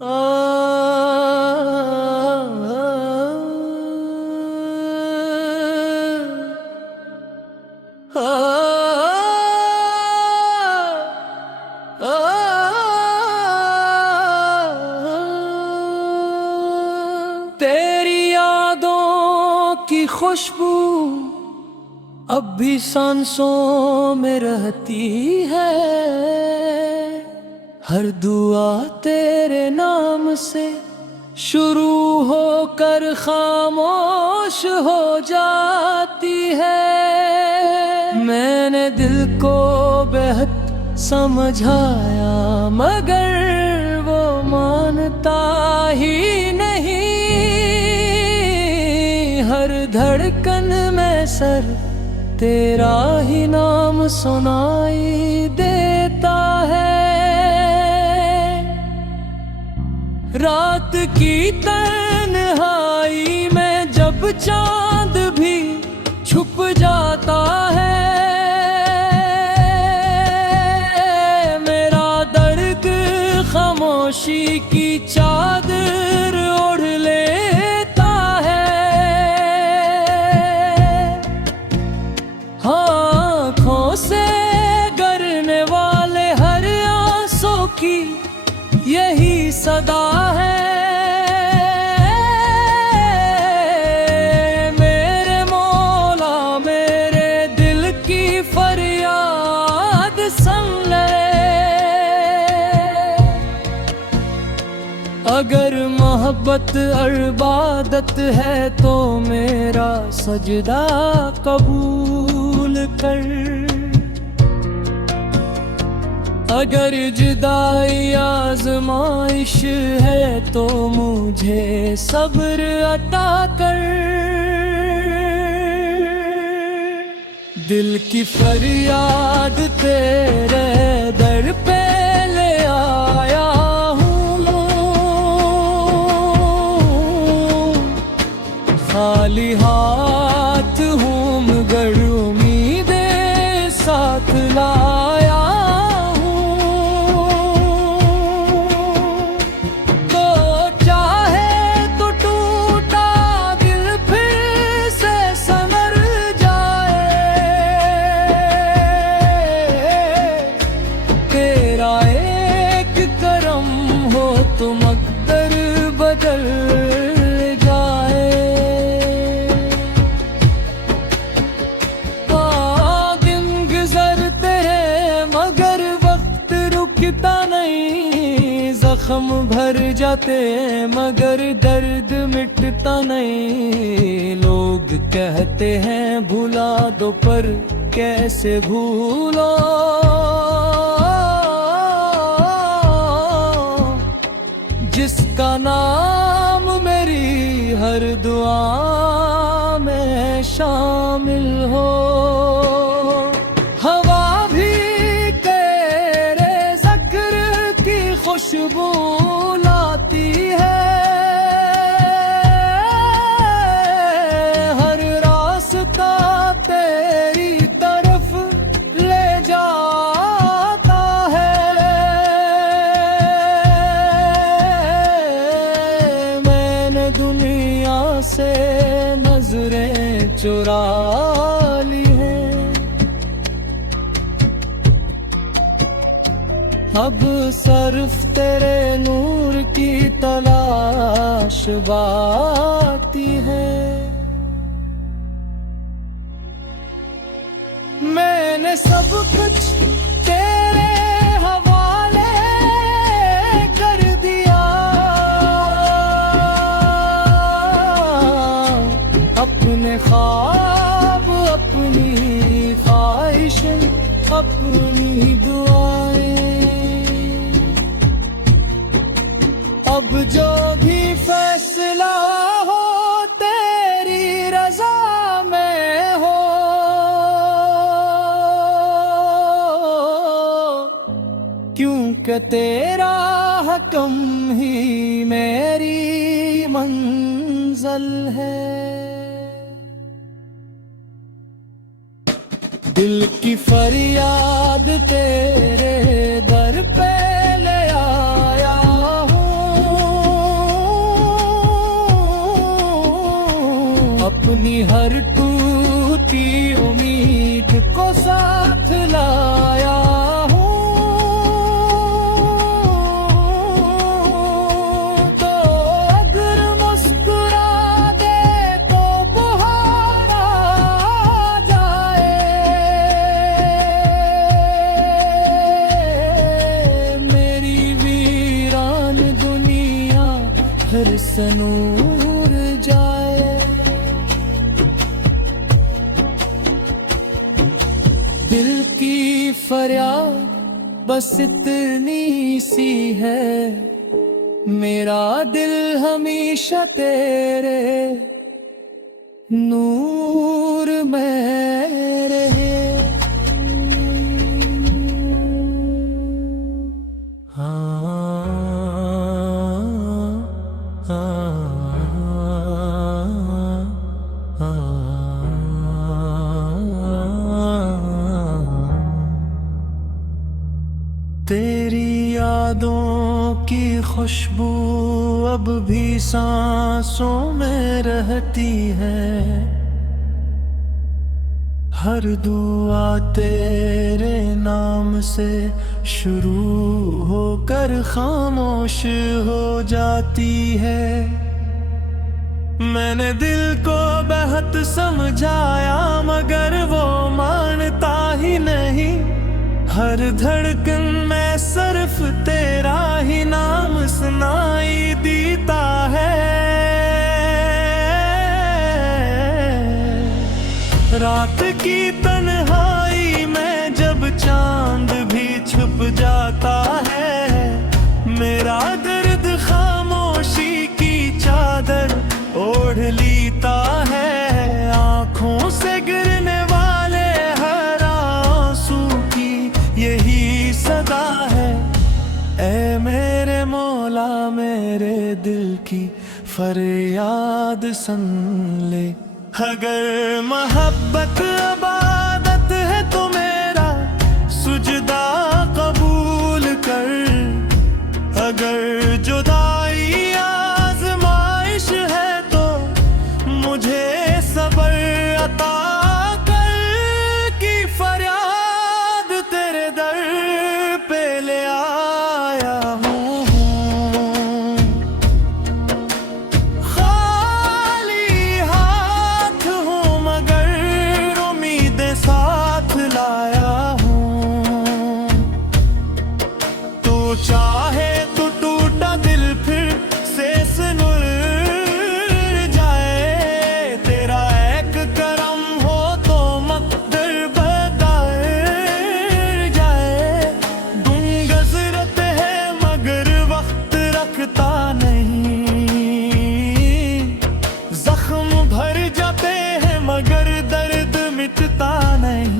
आ, आ, आ, तेरी यादों की खुशबू अब भी सांसों में रहती है। हर दुआ तेरे नाम से शुरू होकर खामोश हो जाती है। मैंने दिल को बेहद समझाया मगर वो मानता ही नहीं। हर धड़कन में सर तेरा ही नाम सुनाई देता है। रात की तन्हाई में जब चांद भी छुप जाता है, मेरा दर्द खामोशी की चादर ओढ़ लेता है। आँखों से गिरने वाले हर आंसू की यही सदा है। मेरे मौला मेरे दिल की फरियाद सुन ले। अगर मोहब्बत इबादत है तो मेरा सजदा कबूल कर। अगर जुदाई आज़माइश है तो मुझे सब्र अता कर। दिल की फरियाद तेरे दर पे ले आया हूँ। खाली हाथ हूँ मगर उम्मीदें साथ लाया। तो मकदर बदल जाए। दिन गुजरते हैं मगर वक्त रुकता नहीं। जख्म भर जाते मगर दर्द मिटता नहीं। लोग कहते हैं भुला दो पर कैसे भूलो। जिसका नाम मेरी हर दुआ में शामिल हो। हवा भी तेरे ज़िक्र की खुशबू लाती है। हर रास्ता तेरी तरफ ले जाता है। दुनिया से नजरें चुरा ली हैं। अब सिर्फ तेरे नूर की तलाश बाकी है। मैंने सब कुछ तेरे हवाले कर दिया। अपने ख्वाब अपनी ख्वाहिश अपनी दुआएं। अब जो भी फैसला हो तेरी रजा में हो। क्योंकि तेरा हुक्म ही मेरी मंजिल है। दिल की फरियाद तेरे दर पे ले आया हूँ। फिर से नूर जाए। दिल की फरियाद बस इतनी सी है, मेरा दिल हमेशा तेरे नूर में रहे। तेरी यादों की खुशबू अब भी सांसों में रहती है, हर दुआ तेरे नाम से शुरू होकर खामोश हो जाती है। मैंने दिल को बहुत समझाया मगर वो मानता ही नहीं, हर धड़कन में सिर्फ तेरा ही नाम सुनाई देता है। रात की तन्हाई में जब चांद भी छुप जाता है, मेरा दर्द खामोशी की चादर ओढ़ लेता है। आँखों से गिरने वाले हर आंसू की यही सदा है, ऐ मेरे मौला मेरे दिल की फरियाद सुन ले। अगर मोहब्बत इबादत है तो मेरा सुजदा कबूल कर, अगर जुदाई आज़माइश है तो मुझे सब्र अता कर। की फरियाद तेरे दर पे ले आया हूँ, खाली हाथ हूँ मगर उम्मीदें साथ लाया हूँ। तू चाहे तो टूटा दिल फिर से सुलझ जाए, तेरा एक करम हो तो मक़दर बदल जाए। गुंगज़रत है मगर वक्त रखता नहीं, जख्म भर जाते हैं मगर दर्द मिटता नहीं।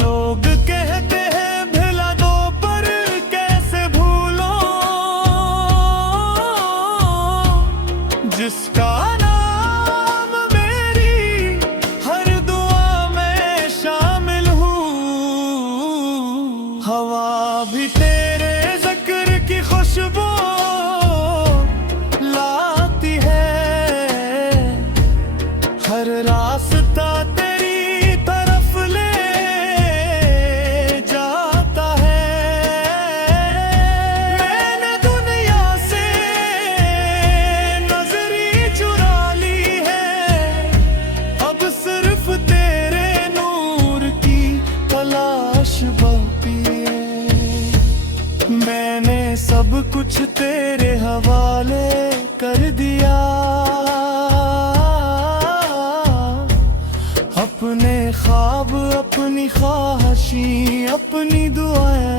लोग कहते हैं भुला दो पर कैसे भूलो, जिसका नाम मेरी हर दुआ में शामिल हूँ। हवा भी तेरे ज़िक्र की खुशबू लाती है, हर रास्ता तेरी तरफ ले जाता है। मैंने दुनिया से नजरी चुरा ली है, अब सिर्फ तेरे नूर की तलाश बाकी है। मैंने सब कुछ तेरे हवाले कर दिया, अपने ख्वाब अपनी ख्वाहिशी अपनी दुआएं